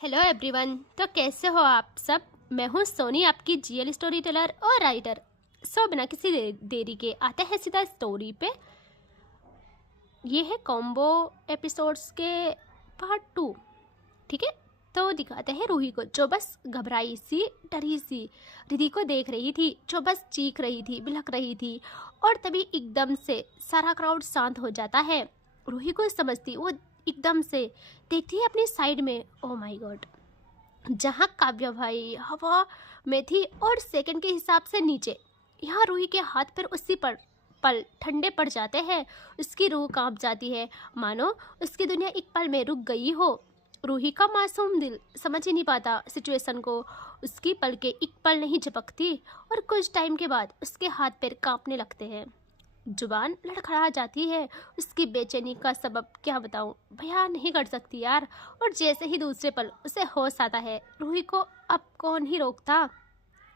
Hello everyone. तो कैसे हो आप सब। मैं हूँ सोनी, आपकी जीएल स्टोरी टेलर और राइटर। बिना किसी देरी के आते हैं सीधा स्टोरी पे। ये है कॉम्बो एपिसोड्स के पार्ट 2। ठीक है, तो दिखाते हैं रूही को, जो बस घबराई सी डरी सी रिधि को देख रही थी, जो बस चीख रही थी, बिलख रही थी। और तभी एकदम से सारा क्राउड शांत हो जाता है। रूही को समझती, वो एकदम से देखती है अपनी साइड में। ओ माय गॉड, जहाँ काव्या भाई हवा में थी और सेकंड के हिसाब से नीचे, यहाँ रूही के हाथ पैर उसी पर पल ठंडे पड़ जाते हैं। उसकी रूह कांप जाती है, मानो उसकी दुनिया एक पल में रुक गई हो। रूही का मासूम दिल समझ ही नहीं पाता सिचुएशन को। उसकी पलकें एक पल नहीं झपकती और कुछ टाइम के बाद उसके हाथ पैर कांपने लगते हैं, जुबान लड़खड़ा जाती है। उसकी बेचैनी का सबब क्या बताऊं, बयान नहीं कर सकती यार। और जैसे ही दूसरे पल उसे होश आता है, रूही को अब कौन ही रोकता।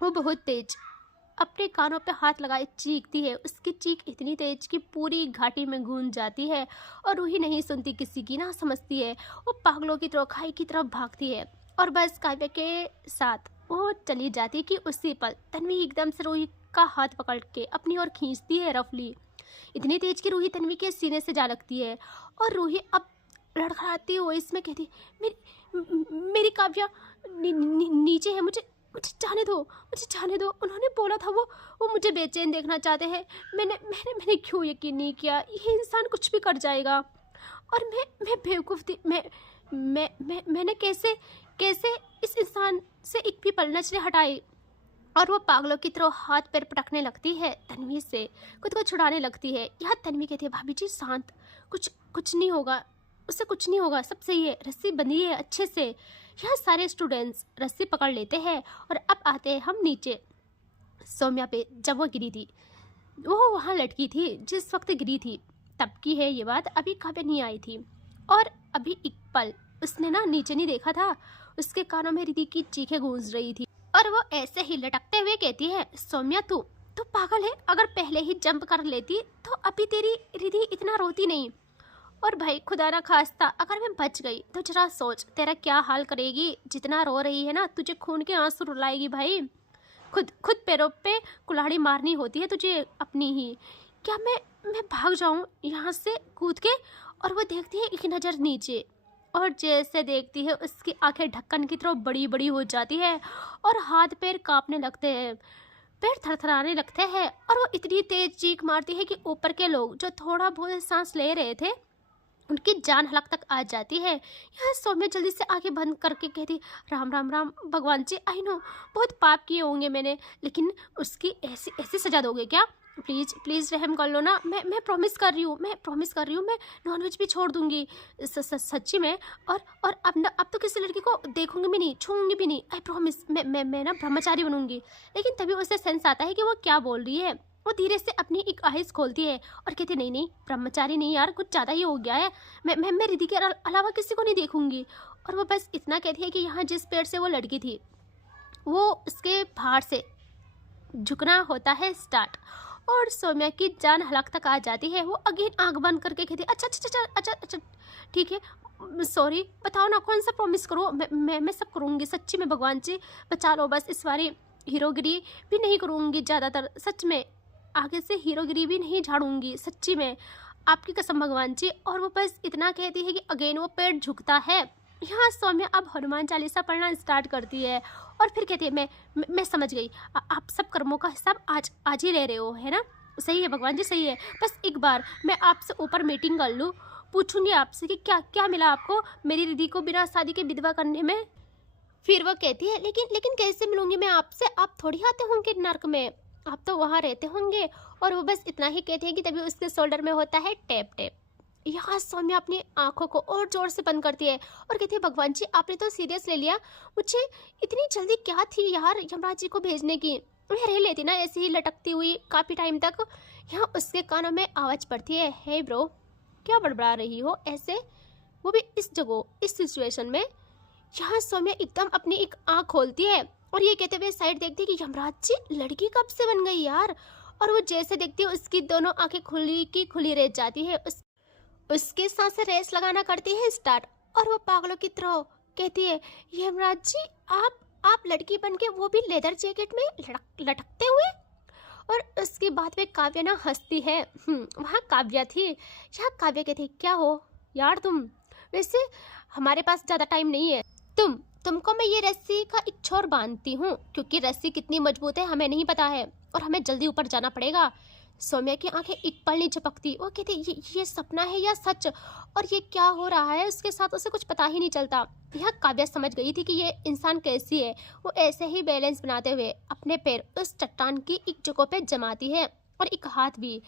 वो बहुत तेज अपने कानों पे हाथ लगाए चीखती है। उसकी चीख इतनी तेज कि पूरी घाटी में गूंज जाती है। और रूही नहीं सुनती किसी की, ना समझती है। वो पागलों की तरह खाई की तरफ भागती है और बस काव्य के साथ वो चली जाती कि उसी पल तन्वी एकदम से रूही का हाथ पकड़ के अपनी ओर खींचती है रफली, इतनी तेज कि रूही तन्वी के सीने से जा लगती है। और रूही अब लड़खड़ाती हुई इसमें कहती, मेरी काव्या नीचे है, मुझे मुझे जाने दो, मुझे जाने दो। उन्होंने बोला था वो मुझे बेचैन देखना चाहते हैं। मैंने मैंने मैंने क्यों यकीन नहीं किया, ये इंसान कुछ भी कर जाएगा। और मैं बेवकूफ़ थी। मैंने कैसे कैसे इस इंसान से एक भी पल नजरें हटाई। और वो पागलों की तरह हाथ पैर पटकने लगती है, तन्वी से खुद को छुड़ाने लगती है। यह तन्वी कहती है, भाभी जी शांत, कुछ कुछ नहीं होगा, उससे कुछ नहीं होगा, सब सही है, रस्सी बंधी है अच्छे से। यह सारे स्टूडेंट्स रस्सी पकड़ लेते हैं और अब आते हैं हम नीचे सौम्या पे। जब वो गिरी थी, वो वहाँ लटकी थी जिस वक्त गिरी थी, तब की है ये बात। अभी काव्या नहीं आई थी और अभी एक पल उसने ना नीचे नहीं देखा था। उसके कानों में रिधि की चीखें गूंज रही थी और वो ऐसे ही लटकते हुए कहती है, सौम्या तू पागल है। अगर पहले ही जंप कर लेती तो अभी तेरी रिधि इतना रोती नहीं। और भाई खुदा ना खास्ता अगर मैं बच गई तो जरा सोच तेरा क्या हाल करेगी। जितना रो रही है ना, तुझे खून के आंसू रुलाएगी भाई। खुद पैरों पे कुल्हाड़ी मारनी होती है तुझे अपनी ही। क्या मैं भाग जाऊं यहाँ से कूद के। और वो देखती है एक नज़र नीचे, और जैसे देखती है उसकी आंखें ढक्कन की तरफ बड़ी बड़ी हो जाती है और हाथ पैर कांपने लगते हैं, पैर थरथराने लगते हैं। और वो इतनी तेज चीख मारती है कि ऊपर के लोग जो थोड़ा बहुत सांस ले रहे थे, उनकी जान हलक तक आ जाती है। यहाँ सौम्या जल्दी से आंखें बंद करके कहती, राम राम राम भगवान जी, आई नो बहुत पाप किए होंगे मैंने, लेकिन उसकी ऐसी ऐसी सजा दोगे क्या। प्लीज़ प्लीज़ रहम कर लो ना। मैं प्रॉमिस कर रही हूँ, मैं प्रॉमिस कर रही हूँ, मैं नॉनवेज भी छोड़ दूँगी सच्ची में। और अब तो किसी लड़की को देखूंगी भी नहीं, छूऊंगी भी नहीं, आई प्रॉमिस। मैं ना ब्रह्मचारी बनूंगी। लेकिन तभी उसे सेंस आता है कि वो क्या बोल रही है। वो धीरे से अपनी एक आइज खोलती है और कहती, नहीं नहीं ब्रह्मचारी नहीं यार, कुछ ज़्यादा ही हो गया है। मैं रिधि के अलावा किसी को नहीं देखूंगी। और वो बस इतना कहती है कि यहाँ जिस पेड़ से वो लड़की थी, वो उसके बाहर से झुकना होता है स्टार्ट। और सौम्या की जान हलक तक आ जाती है। वो अगेन आंख बंद करके कहती, अच्छा अच्छा अच्छा अच्छा अच्छा ठीक है, सॉरी, बताओ ना कौन सा प्रॉमिस करो। मैं सब करूँगी सच्ची में, भगवान जी बचा लो बस। इस बारी हीरोगिरी भी नहीं करूँगी ज़्यादातर, सच में आगे से हीरोगिरी भी नहीं झाड़ूंगी सच्ची में, आपकी कसम भगवान जी। और वो बस इतना कहती है कि अगेन वो पेड़ झुकता है। यहाँ सौम्या अब हनुमान चालीसा पढ़ना स्टार्ट करती है और फिर कहती है, मैं समझ गई, आप सब कर्मों का हिसाब आज ही ले रहे हो, है ना। सही है भगवान जी, सही है। बस एक बार मैं आपसे ऊपर मीटिंग कर लूँ, पूछूंगी आपसे कि क्या क्या मिला आपको मेरी रिधि को बिना शादी के विधवा करने में। फिर वो कहती है, लेकिन कैसे मिलूंगी मैं आपसे, आप थोड़ी आते होंगे नर्क में, आप तो वहाँ रहते होंगे। और वो बस इतना ही कहते हैं कि तभी उसके शोल्डर में होता है टैप टैप। यहाँ सौम्या अपनी आंखों को और जोर से बंद करती है और कहती है, भगवान जी आपने तो सीरियस ले लिया, मुझे इतनी जल्दी क्या थी यार यमराज जी को भेजने की। मैं रह लेती ना ऐसे ही लटकती हुई काफ़ी टाइम तक। यहाँ उसके कानों में आवाज़ पड़ती है, हे ब्रो क्या बड़बड़ा रही हो ऐसे, वो भी इस जगह इस सिचुएशन में। यहाँ सौम्या एकदम अपनी एक आँख खोलती है और ये कहते हुए साइड देखती है कि यमराज जी लड़की कब से बन गई यार। और वो जैसे देखती है उसकी दोनों आंखें खुली की खुली रह जाती है। उसके साथ से रेस लगाना करती है स्टार्ट। और वो पागलों की तरह कहती है, यमराज जी आप लड़की बन के वो भी लेदर जैकेट में लटकते हुए। और उसकी बात पे काव्या ना हंसती है। वहाँ काव्या थी, यहाँ काव्या कहती, क्या हो यार तुम, वैसे हमारे पास ज़्यादा टाइम नहीं है, तुमको मैं ये रस्सी का एक छोर बांधती हूँ, क्योंकि रस्सी कितनी मजबूत है हमें नहीं पता है और हमें जल्दी ऊपर जाना पड़ेगा। सौम्या की आंखें एक पल नहीं झपकती। वो कहती, ये सपना है या सच, और ये क्या हो रहा है उसके साथ, उसे कुछ पता ही नहीं चलता। यह काव्या समझ गई थी कि ये इंसान कैसी है। वो ऐसे ही बैलेंस बनाते हुए अपने पैर उस चट्टान की एक जगह पे जमाती है और एक हाथ भी,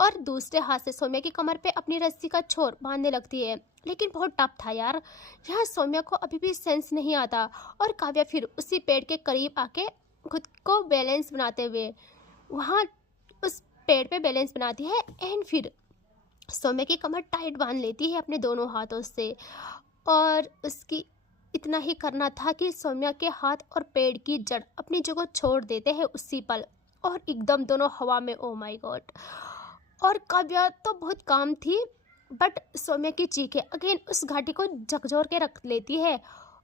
और दूसरे हाथ से सौम्या की कमर पे अपनी रस्सी का छोर बांधने लगती है। लेकिन बहुत टफ था यार, यह सौम्या को अभी भी सेंस नहीं आता। और काव्या फिर उसी पेड़ के करीब आके खुद को बैलेंस बनाते हुए वहाँ उस पेड़ पे बैलेंस बनाती है। एंड फिर सौम्या की कमर टाइट बांध लेती है अपने दोनों हाथों से। और उसकी इतना ही करना था कि सौम्या के हाथ और पेड़ की जड़ अपनी जगह छोड़ देते हैं उसी पल, और एकदम दोनों हवा में। Oh my God. और काव्या तो बहुत काम थी, बट सौम्या की चीखें अगेन उस घाटी को झकझोर के रख लेती है।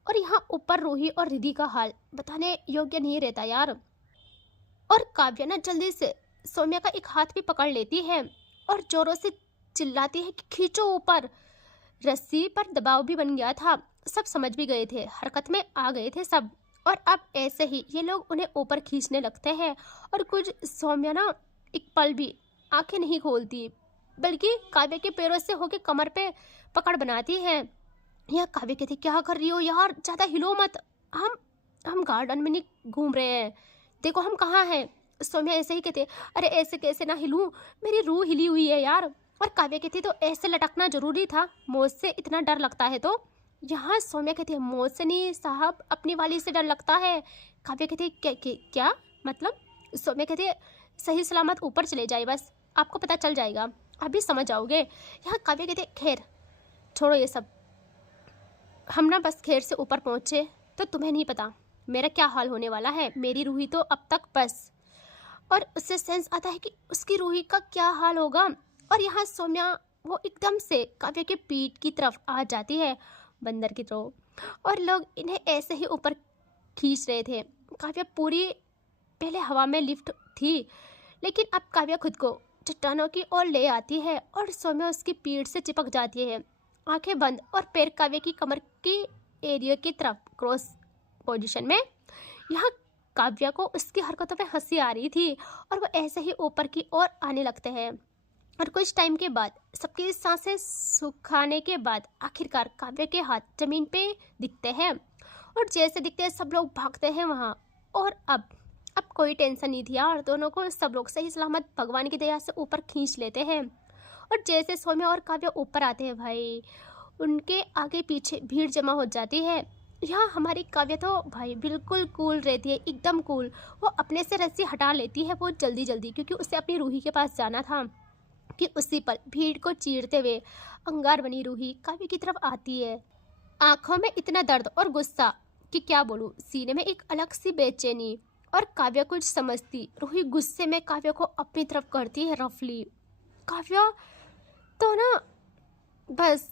और यहाँ ऊपर रूही और रिद्धि का हाल बताने योग्य नहीं रहता यार। और काव्या ना जल्दी से सौम्या का एक हाथ भी पकड़ लेती है और जोरों से चिल्लाती है कि खींचो ऊपर। रस्सी पर दबाव भी बन गया था, सब समझ भी गए थे, हरकत में आ गए थे सब। और अब ऐसे ही ये लोग उन्हें ऊपर खींचने लगते हैं। और कुछ सौम्या ना एक पल भी आंखें नहीं खोलती, बल्कि काव्य के पैरों से होके कमर पे पकड़ बनाती है। यह काव्य कहती, क्या कर रही हो यार, ज़्यादा हिलो मत, हम गार्डन में नहीं घूम रहे हैं, देखो हम कहाँ हैं। सौम्या ऐसे ही कहते, अरे ऐसे कैसे ना हिलूं, मेरी रूह हिली हुई है यार। और काव्य कहती, तो ऐसे लटकना जरूरी था, मौत से इतना डर लगता है तो। यहाँ सौम्या कहती है, मौत से नहीं साहब, अपनी वाली से डर लगता है। काव्य कहती, क्या मतलब। सौम्या कहती है, सही सलामत ऊपर चले जाए बस, आपको पता चल जाएगा, अभी समझ जाओगे। यहाँ काव्य कहते, खैर छोड़ो ये सब, हम ना बस खैर से ऊपर पहुँचे तो तुम्हें नहीं पता मेरा क्या हाल होने वाला है। मेरी रूही तो अब तक बस, और उससे सेंस आता है कि उसकी रूही का क्या हाल होगा। और यहाँ सौम्या वो एकदम से काव्य के पीठ की तरफ आ जाती है, बंदर की तरह, और लोग इन्हें ऐसे ही ऊपर खींच रहे थे। काव्य पूरी पहले हवा में लिफ्ट थी, लेकिन अब काव्य खुद को चट्टानों की ओर ले आती है और सौम्या उसकी पीठ से चिपक जाती है, आंखें बंद, और पैर काव्य की कमर की एरिया की तरफ क्रॉस पोजीशन में। यहाँ काव्या को उसकी हरकतों पे हंसी आ रही थी, और वो ऐसे ही ऊपर की ओर आने लगते हैं। और कुछ टाइम के बाद सबकी सांसें सुखाने के बाद आखिरकार काव्य के हाथ जमीन पे दिखते हैं, और जैसे दिखते हैं सब लोग भागते हैं वहाँ। और अब कोई टेंशन नहीं थी यार, दोनों को सब लोग सही सलामत भगवान की दया से ऊपर खींच लेते हैं। और जैसे सौम्या और काव्य ऊपर आते हैं भाई, उनके आगे पीछे भीड़ जमा हो जाती है। यहाँ हमारी काव्य तो भाई बिल्कुल कूल रहती है, एकदम कूल। वो अपने से रस्सी हटा लेती है बहुत जल्दी जल्दी, क्योंकि उसे अपनी रूही के पास जाना था। कि उसी पल भीड़ को चीरते हुए अंगार बनी रूही काव्य की तरफ आती है। आंखों में इतना दर्द और गुस्सा कि क्या बोलूं, सीने में एक अलग सी बेचैनी। और काव्य कुछ समझती, रूही गुस्से में काव्य को अपनी तरफ करती है रफली। काव्य तो ना बस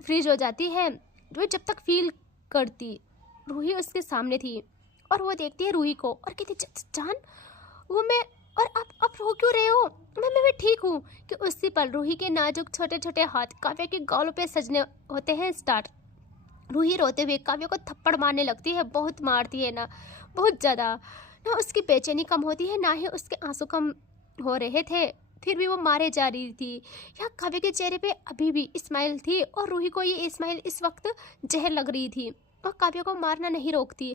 फ्रीज हो जाती है। वो जब तक फील करती, रूही उसके सामने थी, और वो देखती है रूही को और कहती, जान वो मैं, और आप रो क्यों रहे हो, मैं ठीक हूँ। कि उसी पल रूही के नाजुक छोटे छोटे हाथ काव्य के गालों पे सजने होते हैं स्टार्ट। रूही रोते हुए काव्य को थप्पड़ मारने लगती है, बहुत मारती है ना, बहुत ज़्यादा। ना उसकी बेचैनी कम होती है, ना ही उसके आंसू कम हो रहे थे, फिर भी वो मारे जा रही थी। यहाँ काव्य के चेहरे पे अभी भी स्माइल थी, और रूही को ये स्माइल इस वक्त जहर लग रही थी, और काव्य को मारना नहीं रोकती।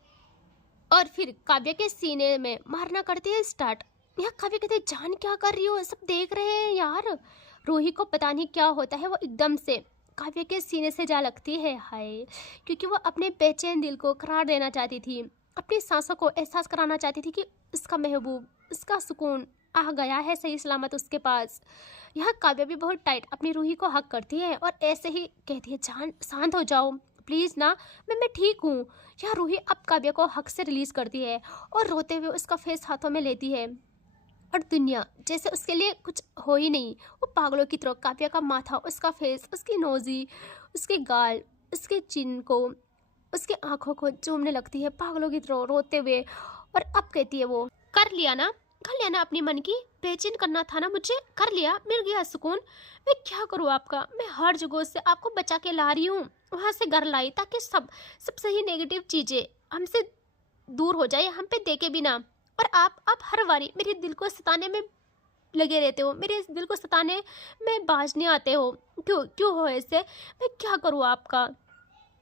और फिर काव्य के सीने में मारना करती है स्टार्ट। यहाँ काव्य कहते, जान क्या कर रही हो, सब देख रहे हैं यार। रूही को पता नहीं क्या होता है, वो एकदम से काव्य के सीने से जा लगती है, हाय, क्योंकि वो अपने बेचैन दिल को करार देना चाहती थी, अपनी सांसों को एहसास कराना चाहती थी कि उसका महबूब, उसका सुकून आ गया है सही सलामत उसके पास। यहाँ काव्य भी बहुत टाइट अपनी रूही को हक करती है, और ऐसे ही कहती है, जान शांत हो जाओ प्लीज़ ना, मैं ठीक हूँ। यहाँ रूही अब काव्य को हक से रिलीज़ करती है, और रोते हुए उसका फेस हाथों में लेती है, और दुनिया जैसे उसके लिए कुछ हो ही नहीं। वो पागलों की तरह काव्य का माथा, उसका फेस, उसकी नोज़ी, उसके गाल, उसके चिन को उसकी आंखों को चूमने लगती है पागलों की तरह रोते हुए। और अब कहती है वो, कर लिया ना अपनी मन की, बेचैन करना था ना मुझे, कर लिया, मिल गया सुकून। मैं क्या करूँ आपका, मैं हर जगह से आपको बचा के ला रही हूँ, वहाँ से घर लाई ताकि सब सही नेगेटिव चीज़ें हमसे दूर हो जाए, हम पे देखे बिना। और आप हर बारी मेरे दिल को सताने में लगे रहते हो, मेरे इस दिल को सताने में बाज नहीं आते हो, क्यों हो ऐसे, मैं क्या करूँ आपका।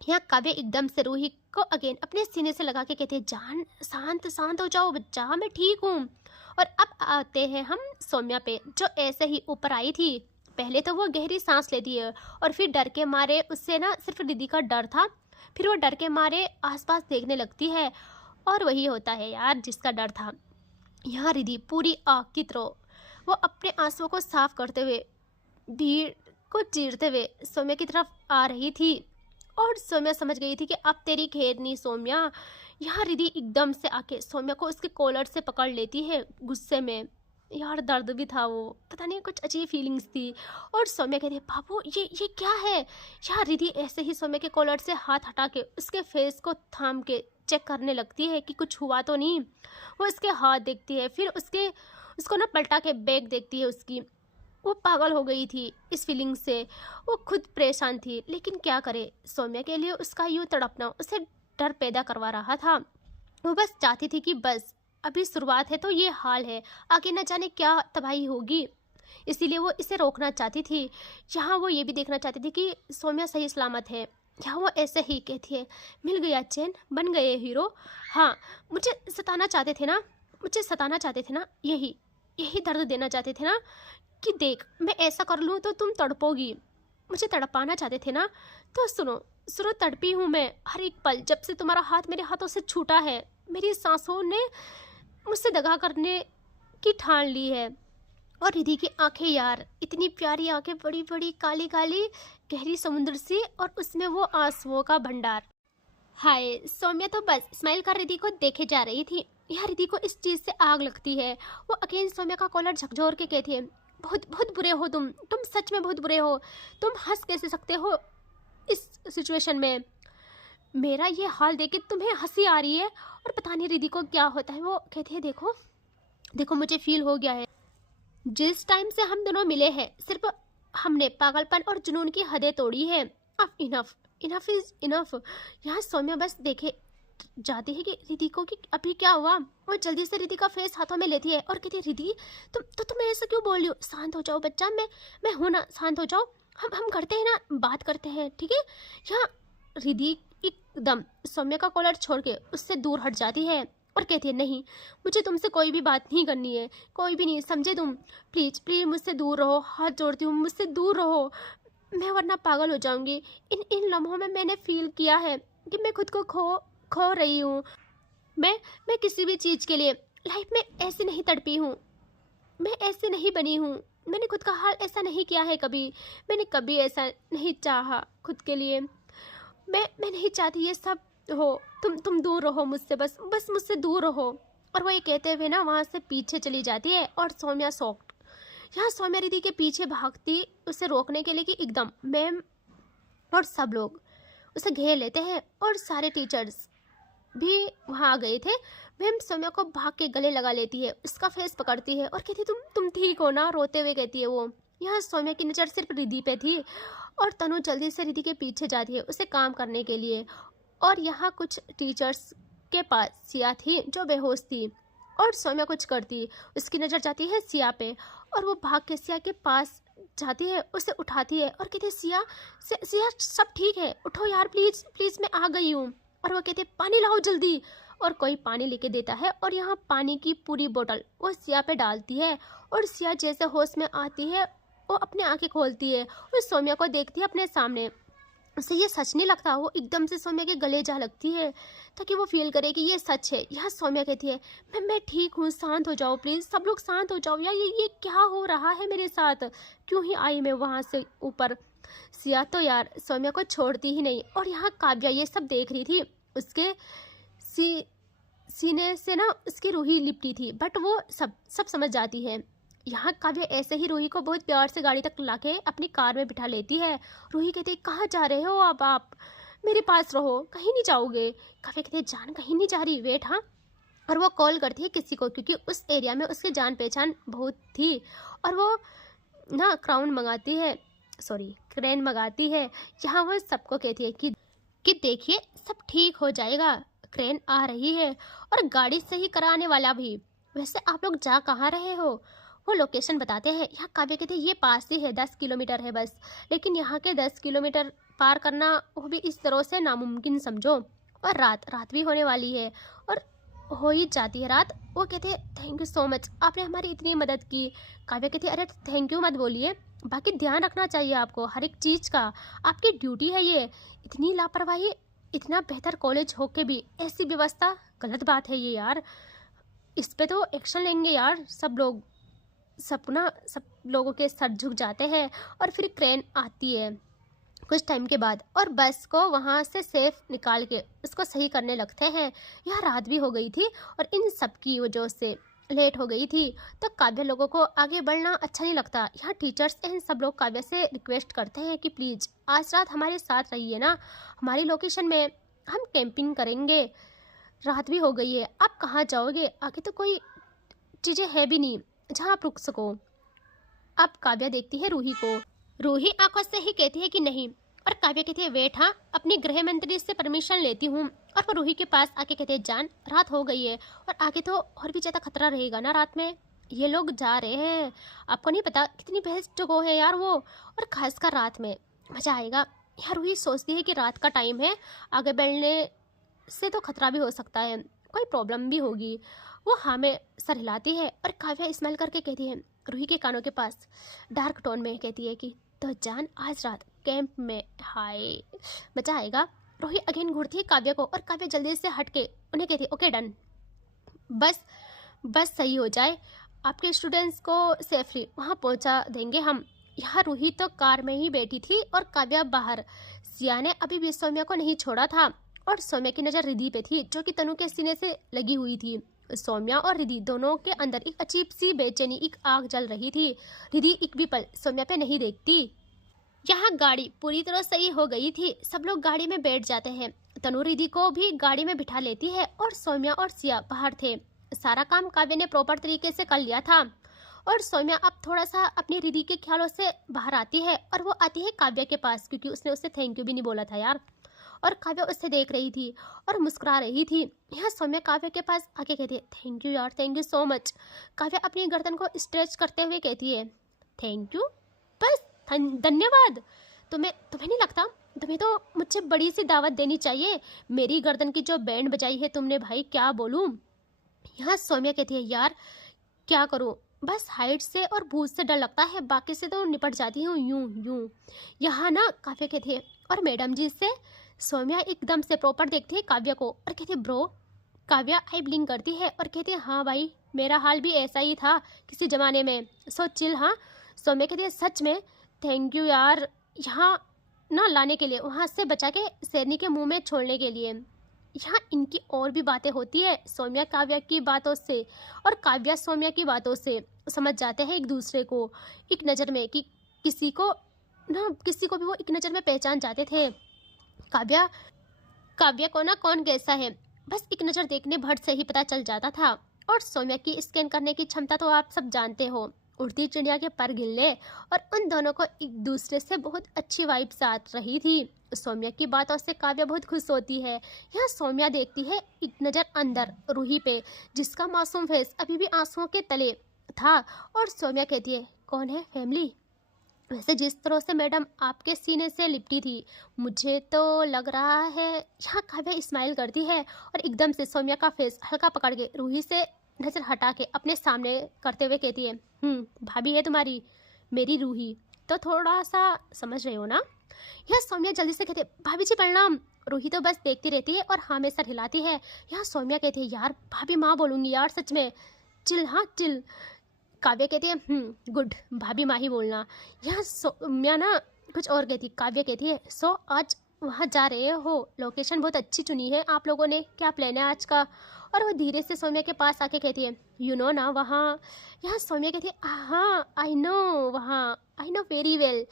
यहाँ काव्य एकदम से रूही को अगेन अपने सीने से लगा के कहते हैं, जान शांत हो जाओ बच्चा, मैं ठीक हूँ। और अब आते हैं हम सौम्या पे, जो ऐसे ही ऊपर आई थी। पहले तो वो गहरी सांस लेती है और फिर डर के मारे, उससे ना सिर्फ दीदी का डर था, फिर वो डर के मारे आसपास देखने लगती है और वही होता है यार जिसका डर था। यहाँ रिद्धि पूरी आग की तरह वो अपने आंसुओं को साफ करते हुए, भीड़ को चीरते हुए सौम्या की तरफ आ रही थी। और सौम्या समझ गई थी कि अब तेरी खैर नहीं सौम्या। यहाँ रिद्धि एकदम से आके सौम्या को उसके कॉलर से पकड़ लेती है गुस्से में। यार दर्द भी था, वो पता नहीं कुछ अजीब फीलिंग्स थी। और सौम्या कहती है, बाबू ये क्या है। यहाँ रिद्धि ऐसे ही सौम्या के कॉलर से हाथ हटा के उसके फेस को थाम के चेक करने लगती है कि कुछ हुआ तो नहीं। वो उसके हाथ देखती है, फिर उसको ना पलटा के बैग देखती है उसकी। वो पागल हो गई थी इस फीलिंग से, वो खुद परेशान थी, लेकिन क्या करे, सौम्या के लिए उसका यूँ तड़पना उसे डर पैदा करवा रहा था। वो बस चाहती थी कि बस अभी शुरुआत है तो ये हाल है, आगे न जाने क्या तबाही होगी, इसीलिए वो इसे रोकना चाहती थी। यहाँ वो ये भी देखना चाहती थी कि सौम्या सही सलामत है। यहाँ वो ऐसे ही कहती है, मिल गया चैन, बन गए हीरो। हाँ, मुझे सताना चाहते थे ना, यही दर्द देना चाहते थे ना, कि देख मैं ऐसा कर लूँ तो तुम तड़पोगी, मुझे तड़पाना चाहते थे ना, तो सुनो तड़पी हूँ मैं हर एक पल। जब से तुम्हारा हाथ मेरे हाथों से छूटा है, मेरी सांसों ने मुझसे दगा करने की ठान ली है। और रिद्धि की आंखें यार, इतनी प्यारी आंखें, बड़ी बड़ी काली काली गहरी समुद्र सी, और उसमें वो आंसुओं का भंडार। हाय, सौम्या तो बस स्माइल कर रिद्धि को देखे जा रही थी। यार रिद्धि को इस चीज़ से आग लगती है। वो अगेन सौम्या का कॉलर झकझोर के कहती है, बहुत बुरे हो तुम सच में बहुत बुरे हो। तुम हंस कैसे सकते हो इस सिचुएशन में। मेरा ये हाल देख के तुम्हें हंसी आ रही है। और पता नहीं रिद्धि को क्या होता है, वो कहती है, देखो मुझे फील हो गया है, जिस टाइम से हम दोनों मिले हैं सिर्फ हमने पागलपन और जुनून की हदें तोड़ी है। अब इनफ इज इनफ। यहाँ सौम्या बस देखे जाती है कि रिद्धि को कि अभी क्या हुआ। और जल्दी से रिद्धि का फेस हाथों में लेती है और कहती है, रिद्धि तुम ऐसा क्यों बोल रही हो, शांत हो जाओ बच्चा, मैं हूं ना, शांत हो जाओ, हम करते हैं ना, बात करते हैं, ठीक है। यहाँ रिद्धि एकदम सौम्या का कॉलर छोड़ के उससे दूर हट जाती है और कहती है, नहीं, मुझे तुमसे कोई भी बात नहीं करनी है, कोई भी नहीं, समझे तुम, प्लीज मुझसे दूर रहो, हाथ जोड़ती हूँ, मुझसे दूर रहो, मैं वरना पागल हो जाऊंगी। इन लम्हों में मैंने फील किया है कि मैं खुद को खो रही हूँ। मैं किसी भी चीज़ के लिए लाइफ में ऐसे नहीं तड़पी हूँ, मैं ऐसे नहीं बनी हूँ, मैंने खुद का हाल ऐसा नहीं किया है कभी, मैंने कभी ऐसा नहीं चाहा खुद के लिए। मैं नहीं चाहती ये सब हो, तुम दूर रहो मुझसे, बस मुझसे दूर रहो। और वो ये कहते हुए ना वहाँ से पीछे चली जाती है। और सौम्या शॉक्ड। यहाँ सौम्या रिद्धि के पीछे भागती उसे रोकने के लिए कि एकदम मैम और सब लोग उसे घेर लेते हैं और सारे टीचर्स भी वहाँ आ गए थे। मैम सौम्या को भाग के गले लगा लेती है, उसका फेस पकड़ती है और कहती है, तुम ठीक हो ना, रोते हुए कहती है वो। यहाँ सौम्या की नज़र सिर्फ रिद्धि पे थी और तनु जल्दी से रिद्धि के पीछे जाती है उसे काम करने के लिए। और यहाँ कुछ टीचर्स के पास सिया थी जो बेहोश थी और सौम्या कुछ करती, उसकी नज़र जाती है सिया पे और वो भाग के सिया के पास जाती है, उसे उठाती है और कहती है, सिया सब ठीक है, उठो यार, प्लीज़ मैं आ गई हूँ। और वो कहते हैं, पानी लाओ जल्दी। और कोई पानी लेके देता है और यहाँ पानी की पूरी बोतल वो सिया पे डालती है। और सिया जैसे होश में आती है वो अपने आंखें खोलती है, वो सौम्या को देखती है अपने सामने। उसे ये सच नहीं लगता, वो एकदम से सौम्या के गले जा लगती है ताकि वो फील करे कि ये सच है। यहाँ सौम्या कहती है, मैं ठीक हूँ, शांत हो जाओ प्लीज़, सब लोग शांत हो जाओ यार, ये क्या हो रहा है मेरे साथ, क्यों ही आई मैं वहाँ से ऊपर। सिया तो यार सौम्या को छोड़ती ही नहीं। और यहाँ काव्या ये सब देख रही थी, उसके सीने से ना उसकी रूही लिपटी थी, बट वो सब समझ जाती है। यहाँ काव्या ऐसे ही रूही को बहुत प्यार से गाड़ी तक लाके अपनी कार में बिठा लेती है। रूही कहती है, कहाँ जा रहे हो अब आप, मेरे पास रहो, कहीं नहीं जाओगे। काव्या कहती है जान कहीं नहीं जा रही, वेट हाँ। और वो कॉल करती है किसी को, क्योंकि उस एरिया में उसकी जान पहचान बहुत थी। और वो ना क्रेन मंगाती है। यहाँ वो सबको कहती है कि देखिए सब ठीक हो जाएगा, क्रेन आ रही है और गाड़ी सही कराने वाला भी। वैसे आप लोग जा कहाँ रहे हो? वो लोकेशन बताते हैं। यहाँ काव्या कहती है ये पास ही है, 10 किलोमीटर है बस। लेकिन यहाँ के 10 किलोमीटर पार करना वो भी इस तरह से नामुमकिन समझो। और रात भी होने वाली है और हो ही जाती है रात। वो कहते हैं थैंक यू सो मच, आपने हमारी इतनी मदद की। काव्या कहती है अरे थैंक यू मत बोलिए, बाकी ध्यान रखना चाहिए आपको हर एक चीज़ का, आपकी ड्यूटी है ये। इतनी लापरवाही, इतना बेहतर कॉलेज होके भी ऐसी व्यवस्था, गलत बात है ये यार। इस पे तो एक्शन लेंगे यार सब लोग। सब लोगों के सर झुक जाते हैं। और फिर क्रेन आती है कुछ टाइम के बाद और बस को वहाँ से सेफ निकाल के उसको सही करने लगते हैं। यहाँ रात भी हो गई थी और इन सब की वजह से लेट हो गई थी। तो काव्या लोगों को आगे बढ़ना अच्छा नहीं लगता। यहाँ टीचर्स इन सब लोग काव्या से रिक्वेस्ट करते हैं कि प्लीज़ आज रात हमारे साथ रहिए ना, हमारी लोकेशन में हम कैंपिंग करेंगे। रात भी हो गई है, आप कहाँ जाओगे, आगे तो कोई चीज़ें है भी नहीं जहाँ आप रुक सको। अब काव्या देखती है रूही को। रूही आंखों से ही कहती है कि नहीं। और काव्या कहती है वेट हाँ, अपनी गृह मंत्री से परमिशन लेती हूँ। और वो रूही के पास आके कहते हैं जान रात हो गई है और आगे तो और भी ज़्यादा खतरा रहेगा ना रात में। ये लोग जा रहे हैं, आपको नहीं पता कितनी बेस्ट जगह है यार वो, और खासकर रात में मज़ा आएगा। यार रूही सोचती है कि रात का टाइम है, आगे बढ़ने से तो खतरा भी हो सकता है, कोई प्रॉब्लम भी होगी। वो हाँ में सर हिलाती है और काव्या स्माइल करके कहती है रूही के कानों के पास डार्क टोन में कहती है कि तो जान आज रात कैंप में, हाय मजा आएगा। रूही अगेन घूरती है काव्या को और काव्या जल्दी से हट के उन्हें कहती है ओके डन, बस सही हो जाए, आपके स्टूडेंट्स को सेफली वहाँ पहुँचा देंगे हम। यहाँ रूही तो कार में ही बैठी थी और काव्या बाहर। सिया ने अभी भी सौम्या को नहीं छोड़ा था और सौम्या की नज़र रिद्धि पे थी जो कि तनु के सीने से लगी हुई थी। सौम्या और रिद्धि दोनों के अंदर एक अजीब सी बेचैनी, एक आग जल रही थी। रिद्धि एक भी पल सौम्या पे नहीं देखती। यहाँ गाड़ी पूरी तरह सही हो गई थी, सब लोग गाड़ी में बैठ जाते हैं। तनु रिद्धि को भी गाड़ी में बिठा लेती है और सौम्या और सिया बाहर थे। सारा काम काव्या ने प्रॉपर तरीके से कर लिया था और सौम्या अब थोड़ा सा अपनी रिद्धि के ख्यालों से बाहर आती है और वो आती है काव्या के पास, क्योंकि उसने उससे थैंक यू भी नहीं बोला था यार। और काव्या उससे देख रही थी और मुस्कुरा रही थी। यहाँ सौम्या काव्या के पास आके कहती है थैंक यू यार, thank you so much. Kavya अपनी गर्दन को स्ट्रेच करते हुए कहती है थैंक यू, बस धन्यवाद। तुम्हें नहीं लगता तुम्हें तो मुझसे बड़ी सी दावत देनी चाहिए? मेरी गर्दन की जो बैंड बजाई है तुमने भाई, क्या बोलूँ। यहाँ सौम्या कहती है यार क्या करूँ, बस हाइट से और भूत से डर लगता है, बाकी से तो निपट जाती हूँ यूं। यहाँ ना काव्या कहती है और मैडम जी से। सौम्या एकदम से प्रॉपर देखती है काव्या को और कहती है ब्रो। काव्या आई ब्लिंक करती है और कहती है हाँ भाई, मेरा हाल भी ऐसा ही था किसी ज़माने में, सो चिल। हाँ सौम्या कहती है सच में थैंक यू यार, यहाँ ना लाने के लिए, वहाँ से बचा के शेरनी के मुंह में छोड़ने के लिए। यहाँ इनकी और भी बातें होती है, सौम्या काव्या की बातों से और काव्या सौम्या की बातों से समझ जाते हैं एक दूसरे को एक नज़र में, कि किसी को भी वो एक नज़र में पहचान जाते थे। काव्या को ना कौन कैसा है बस एक नज़र देखने भर से ही पता चल जाता था। और सौम्या की स्कैन करने की क्षमता तो आप सब जानते हो, उड़ती चिड़िया के पर गिलने। और उन दोनों को एक दूसरे से बहुत अच्छी वाइब्स आ रही थी। सौम्या की बातों से काव्या बहुत खुश होती है। यहाँ सौम्या देखती है एक नज़र अंदर रूही पे, जिसका मासूम फेस अभी भी आंसुओं के तले था। और सौम्या कहती है कौन है फैमिली? वैसे जिस तरह से मैडम आपके सीने से लिपटी थी, मुझे तो लग रहा है। यहाँ काव्या स्माइल करती है और एकदम से सौम्या का फेस हल्का पकड़ के रूही से नज़र हटा के अपने सामने करते हुए कहती है भाभी है तुम्हारी मेरी रूही, तो थोड़ा सा समझ रहे हो ना। यह सौम्या जल्दी से कहती है भाभी जी प्रणाम। रूही तो बस देखती रहती है और हाँ में सर हिलाती है। यहाँ सौम्या कहती है यार भाभी माँ बोलूँगी यार, सच में चिल। हाँ चिल। काव्या कहती है गुड, भाभी माँ ही बोलना। यहाँ सौम्या ना कुछ और कहती, काव्या कहती है सो आज वहाँ जा रहे हो, लोकेशन बहुत अच्छी चुनी है आप लोगों ने, क्या प्लान है आज का? और वो धीरे से सौम्या के पास आके कहती है यू नो ना वहाँ। यहाँ सौम्या कहती है हाँ आई नो, वहाँ आई नो वेरी वेल,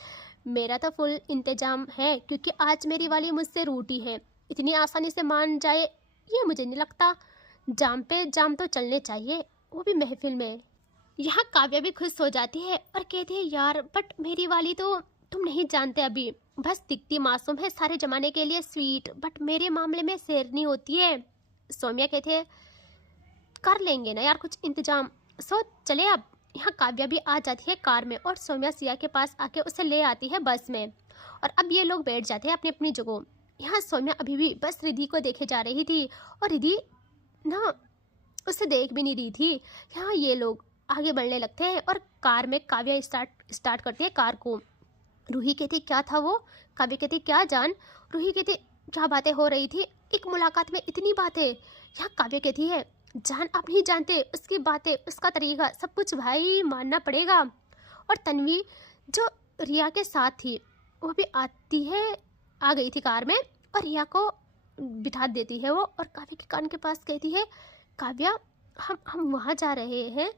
मेरा तो फुल इंतजाम है, क्योंकि आज मेरी वाली मुझसे रूठी है, इतनी आसानी से मान जाए ये मुझे नहीं लगता। जाम पे जाम तो चलने चाहिए, वो भी महफिल में। यहाँ काव्या भी खुश हो जाती है और कहती है यार बट मेरी वाली तो तुम नहीं जानते, अभी बस दिखती मासूम है, सारे जमाने के लिए स्वीट, बट मेरे मामले में शेरनी होती है। सौम्या कहती है कर लेंगे ना यार कुछ इंतजाम, सो चले अब। यहाँ काव्या भी आ जाती है कार में और सौम्या सिया के पास आके उसे ले आती है बस में, और अब ये लोग बैठ जाते हैं अपनी अपनी जगह। यहाँ सौम्या अभी भी बस रिद्धि को देखे जा रही थी और रिद्धि ना उसे देख भी नहीं रही थी। यहाँ ये लोग आगे बढ़ने लगते हैं और कार में काव्या स्टार्ट करती है कार को। रूही कहती क्या था वो, काव्या कहती क्या जान, रूही कहती क्या बातें हो रही थी, एक मुलाकात में इतनी बातें। यहाँ काव्या कहती है जान आप नहीं जानते, उसकी बातें, उसका तरीका, सब कुछ भाई मानना पड़ेगा। और तन्वी जो रिया के साथ थी वो भी आती है, आ गई थी कार में और रिया को बिठा देती है वो, और काव्या के कान के पास कहती है काव्या हम वहाँ जा रहे हैं।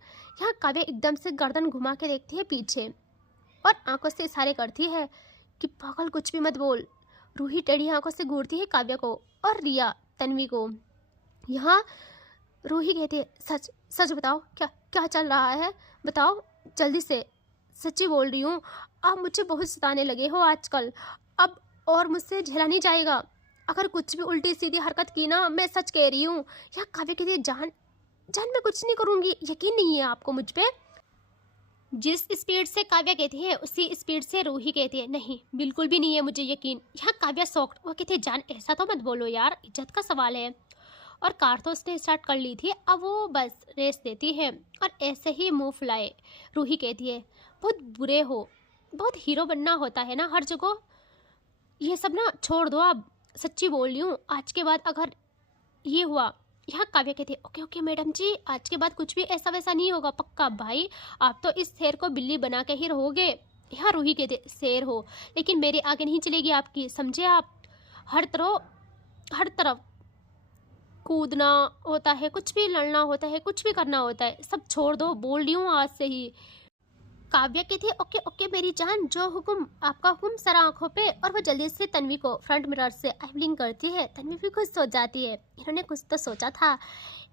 यहाँ काव्या एकदम से गर्दन घुमा के देखती है पीछे और आंखों से इशारे करती है कि पागल कुछ भी मत बोल। रूही टेढ़ी आंखों से घूरती है काव्या को और रिया तन्वी को। यहाँ रूही कहती है सच सच बताओ, क्या क्या चल रहा है, बताओ जल्दी से, सच्ची बोल रही हूँ, आप मुझे बहुत सताने लगे हो आजकल, अब और मुझसे झेला नहीं जाएगा, अगर कुछ भी उल्टी सीधी हरकत की ना, मैं सच कह रही हूँ। यहाँ काव्या कहती है जान मैं कुछ नहीं करूँगी, यकीन नहीं है आपको मुझ पे। जिस स्पीड से काव्या कहती है उसी स्पीड से रूही कहती है नहीं बिल्कुल भी नहीं है मुझे यकीन। यहाँ काव्या शॉक्ड, वो कहती है जान ऐसा तो मत बोलो यार, इज्जत का सवाल है। और कार तो उसने स्टार्ट कर ली थी, अब वो बस रेस देती है और ऐसे ही मुंह फुलाए। रूही कहती है बहुत बुरे हो, बहुत हीरो बनना होता है ना हर जगह, ये सब ना छोड़ दो अब, सच्ची बोल रही हूँ, आज के बाद अगर ये हुआ। यहाँ काव्या कहती है ओके ओके मैडम जी, आज के बाद कुछ भी ऐसा वैसा नहीं होगा पक्का, भाई आप तो इस शेर को बिल्ली बना के ही रहोगे। यहाँ रूही कहती है शेर हो लेकिन मेरे आगे नहीं चलेगी आपकी, समझे आप, हर तरफ कूदना होता है, कुछ भी लड़ना होता है, कुछ भी करना होता है, सब छोड़ दो, बोल रही हूँ आज से ही। काव्या कहती है ओके ओके मेरी जान, जो हुक्म आपका हुक्म, सर आंखों पे। और वो जल्दी से तन्वी को फ्रंट मिरर से आइवलिंग करती है। तन्वी भी खुश हो जाती है, इन्होंने कुछ तो सोचा था।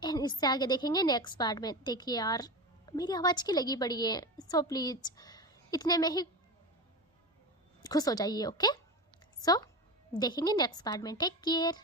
एंड इससे आगे देखेंगे नेक्स्ट पार्ट में। देखिए यार मेरी आवाज़ की लगी पड़ी है, सो प्लीज़ इतने में ही खुश हो जाइए। ओके सो देखेंगे नेक्स्ट पार्ट में, टेक केयर।